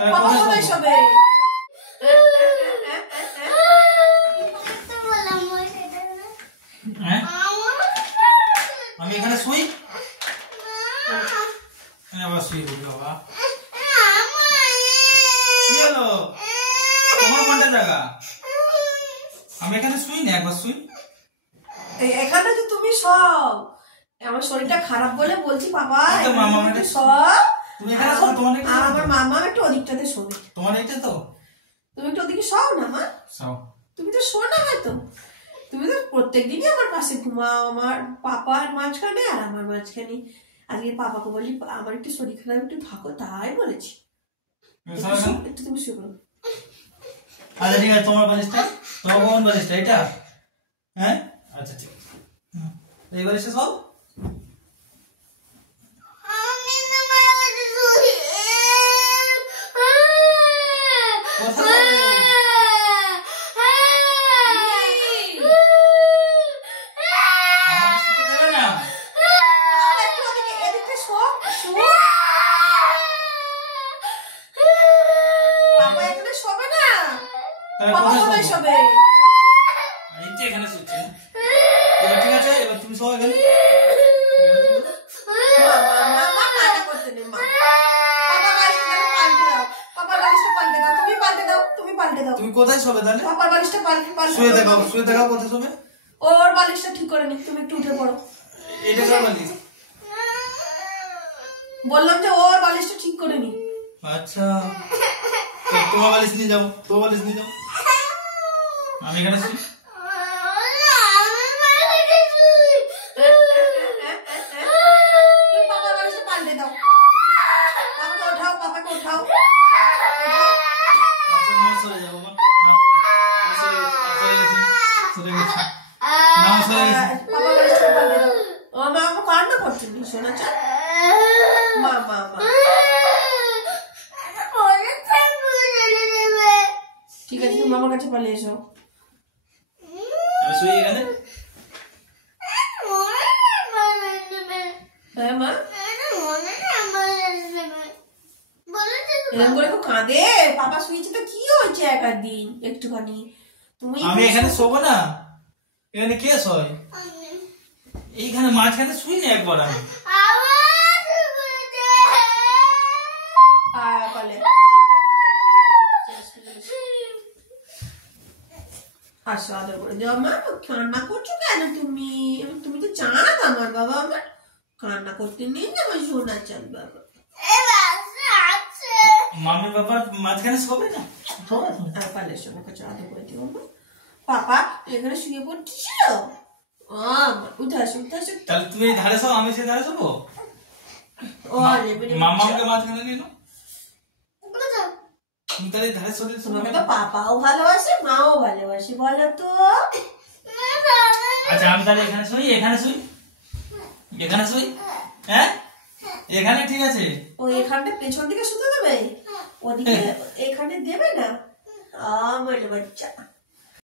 পাপা কোথায় শোবে? আমি এখানে শুই, আবার শুয়ে পড়ি। বাবা কি হলো, তোমার কোনটা জায়গা? আমি এখানে শুই না, একবার শুই। এখানে যে তুমি সব, আমার শরীরটা খারাপ বলে বলছি বাবা সব। তুমি এখানে শোও, তোমার এখানে। আর আমার মামা একটু ওদিকটাতে শোবে। তোমার এইটা তো, তুমি একটু ওদিকে শোও না মা। শোও। তুমি তো শো না হয়তো, তুমি তো প্রত্যেকদিনই আমার পাশে ঘুমাও, আমার পাপার মাঝখানে আর আমার মাঝখানে। আজকে পাপাকে বলি আমার একটু শরীর খারাপ, একটু থাকো, তাই বলেছি। একটু তুমি শুয়ে পড়ো। আচ্ছা ঠিক আছে, তোমার বালিশটা, তোমার কোন বালিশটা এটা? হ্যাঁ আচ্ছা ঠিক আছে, এই বালিশটা সব। এখানে শুচ্ছে, ঠিক আছে। এবার তুমি সবাই এখানে তুমি কোথায় শোবে তাহলে? পাপার বালিশটা শুয়ে দেখাও, শুয়ে দেখাও কোথায় শোবে। ওর বালিশটা ঠিক করে নি, তুমি একটু উঠে পড়ো। এটা কার বালিশ? বললাম যে ওর বালিশটা ঠিক করে নি। আচ্ছা তোমার বালিশ নিয়ে যাও, তোমার বালিশ নিয়ে যাও, আমি এখানে শুই। পাপার বালিশটা পাল্টে দাও, পাপাকে ওঠাও, পাপাকে ওঠাও। আচ্ছা মা সরে যাবো, মা না সরে গেছি, সরে গেছি, না সরে গেছি। পাপার বালিশটা পাল্টে দাও। ও মা আমার কান্না করছে নি, শোনাচ্ছ? মা মা মা ঠিক আছে, তুমি আমার কাছে পালিয়ে এসো। আমি শুই এখানে। হ্যাঁ মা, এরকম করে কাঁদে। পাপা শুয়েছে তো কি হয়েছে, একার দিন একটুখানি তুমি। আমি এখানে শোবো না, এখানে কে শোয়? এইখানে মাঝখানে শুই না একবার আমি। আসো আদর করে দেওয়া। মা কান্না করছো কেন তুমি? তুমি তো চাঁদ আমার বাবা, আমার কান্না করতে নেই আমার সোনা চাঁদ বাবা। মামি বাবা মাঝখানে শোবে না, শোবে তো। পালে এসো, আমার কাছে আদর করে দিও। পাপা এখানে শুয়ে পড়ছিল, উঠে আসো উঠে আসো। তাহলে তুমি এই ধারে শো, আমি সে ধারে শোবো। মামাকে মাঝখানে নিয়ে নাও, তুমি তাহলে ধারে শোলে। তোমাকে তো পাপাও ভালোবাসে, মাও ভালোবাসে, বলো তো। আচ্ছা আমি তাহলে এখানে শুই, এখানে শুই, এখানে শুই। হ্যাঁ এখানে ঠিক আছে। ও এখানটা পেছন দিকে শুতে দেবে, ওদিকে এখানে দেবে না আমার বাচ্চা।